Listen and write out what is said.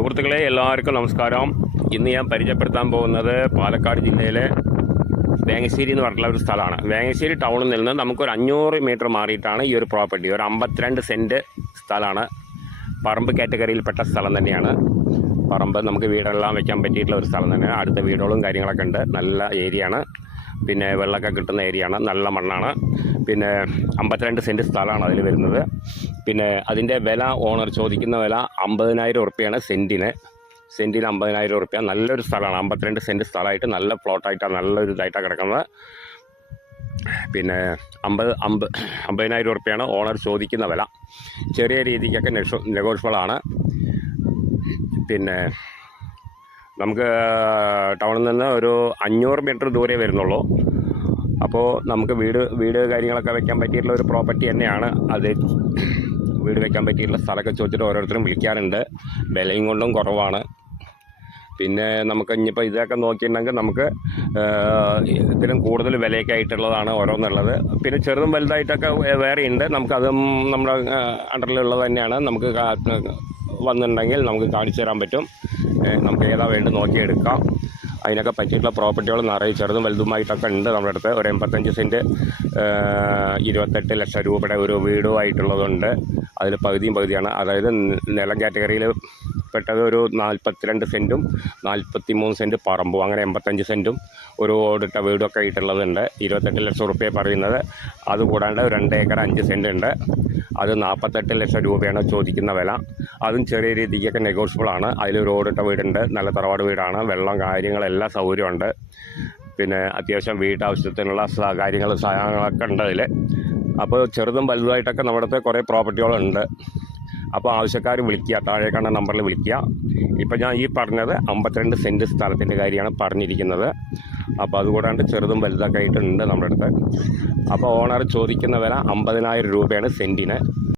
സുഹൃത്തുക്കളെ എല്ലാവർക്കും നമസ്കാരം. ഇന്ന് ഞാൻ പരിചയപ്പെടുത്താൻ പോകുന്നത് പാലക്കാട് ജില്ലയിലെ വേങ്ങശ്ശേരി എന്ന് പറഞ്ഞിട്ടുള്ള ഒരു സ്ഥലമാണ്. വേങ്ങശ്ശേരി ടൗണിൽ നിന്ന് നമുക്കൊരു 500 മീറ്റർ മാറിയിട്ടാണ് ഈ ഒരു പ്രോപ്പർട്ടി. ഒരു 52 സെൻറ്റ് സ്ഥലമാണ്. പറമ്പ് കാറ്റഗറിയിൽപ്പെട്ട സ്ഥലം തന്നെയാണ്. പറമ്പ് നമുക്ക് വീടെല്ലാം വെക്കാൻ പറ്റിയിട്ടുള്ള ഒരു സ്ഥലം തന്നെയാണ്. അടുത്ത വീടുകളും കാര്യങ്ങളൊക്കെ ഉണ്ട്. നല്ല ഏരിയയാണ്. പിന്നെ വെള്ളമൊക്കെ കിട്ടുന്ന ഏരിയയാണ്. നല്ല മണ്ണാണ്. പിന്നെ 52 സെൻറ്റ് സ്ഥലമാണ് അതിൽ വരുന്നത്. പിന്നെ അതിൻ്റെ വില ഓണർ ചോദിക്കുന്ന വില 50,000 ഉറുപ്പ്യാണ് സെൻറ്റിന് 50,000 ഉറുപ്പ്യ. നല്ലൊരു സ്ഥലമാണ്. 52 സെൻറ്റ് സ്ഥലമായിട്ട് നല്ല പ്ലോട്ടായിട്ടാണ്, നല്ലൊരു ഇതായിട്ടാണ് കിടക്കുന്നത്. പിന്നെ 50,000 ഉറുപ്പ്യാണ് ഓണർ ചോദിക്കുന്ന വില. ചെറിയ രീതിക്കൊക്കെ നെഗോഷ്യബിളാണ്. പിന്നെ നമുക്ക് ടൗണിൽ നിന്ന് ഒരു 500 മീറ്റർ ദൂരെ വരുന്നുള്ളൂ. അപ്പോൾ നമുക്ക് വീട് കാര്യങ്ങളൊക്കെ വെക്കാൻ പറ്റിയിട്ടുള്ള ഒരു പ്രോപ്പർട്ടി തന്നെയാണ് അത്. വീട് വെക്കാൻ പറ്റിയിട്ടുള്ള സ്ഥലമൊക്കെ ചോദിച്ചിട്ട് ഓരോരുത്തരും വിളിക്കാറുണ്ട്. വിലയും കൊണ്ടും കുറവാണ്. പിന്നെ നമുക്ക് ഇനിയിപ്പോൾ ഇതൊക്കെ നോക്കിയിട്ടുണ്ടെങ്കിൽ നമുക്ക് ഇതിലും കൂടുതൽ വിലയൊക്കെ ആയിട്ടുള്ളതാണ് ഓരോന്നുള്ളത്. പിന്നെ ചെറുതും വലുതായിട്ടൊക്കെ വേറെ ഉണ്ട്. നമുക്കതും നമ്മുടെ അണ്ടറിലുള്ളത് തന്നെയാണ്. നമുക്ക് വന്നിട്ടുണ്ടെങ്കിൽ നമുക്ക് കാണിച്ചു തരാൻ പറ്റും. നമുക്ക് ഏതാ വേണ്ടി നോക്കിയെടുക്കാം. അതിനൊക്കെ പറ്റിയിട്ടുള്ള പ്രോപ്പർട്ടികൾ നിറയെ ചെറുതും വലുതുമായിട്ടൊക്കെ ഉണ്ട് നമ്മുടെ അടുത്ത്. ഒരു 85 സെൻറ്റ് 28 ലക്ഷം രൂപയുടെ ഒരു വീടുമായിട്ടുള്ളതുണ്ട്. അതിൽ പകുതിയാണ്. അതായത് നിലം കാറ്റഗറിയിൽ പെട്ടത് ഒരു 42 സെൻറ്റും 43 സെൻറ്റ് പറമ്പും, അങ്ങനെ 85 സെൻറ്റും ഒരു ഓടിട്ട വീടൊക്കെ ആയിട്ടുള്ളതുണ്ട്. 28 ലക്ഷം ഉറുപ്പ്യ പറയുന്നത്. അതുകൂടാണ്ട് 2 ഏക്കർ 5 സെൻറ്റ് ഉണ്ട്. അത് 48 ലക്ഷം രൂപയാണ് ചോദിക്കുന്ന വില. അതും ചെറിയ രീതിക്കൊക്കെ നെഗോഷ്യബിളാണ്. അതിലൊരു ഓടിട്ട വീടുണ്ട്. നല്ല തറവാട് വീടാണ്. വെള്ളം കാര്യങ്ങളെല്ലാം സൗകര്യമുണ്ട്. പിന്നെ അത്യാവശ്യം വീട്ടാവശ്യത്തിനുള്ള സാധനങ്ങളൊക്കെ ഉണ്ട് അതിൽ. അപ്പോൾ ചെറുതും വലുതായിട്ടൊക്കെ നമ്മുടെ അടുത്ത് കുറേ പ്രോപ്പർട്ടികളുണ്ട്. അപ്പോൾ ആവശ്യക്കാർ വിളിക്കുക, താഴെ കാണുന്ന നമ്പറിൽ വിളിക്കുക. ഇപ്പോൾ ഞാൻ ഈ പറഞ്ഞത് 52 സെൻറ്റ് സ്ഥലത്തിൻ്റെ കാര്യമാണ് പറഞ്ഞിരിക്കുന്നത്. അപ്പോൾ അതുകൂടാണ്ട് ചെറുതും വലുതൊക്കെ ആയിട്ടുണ്ട് നമ്മുടെ അടുത്ത്. അപ്പോൾ ഓണർ ചോദിക്കുന്ന വില 50,000 രൂപയാണ് സെൻറ്റിന്.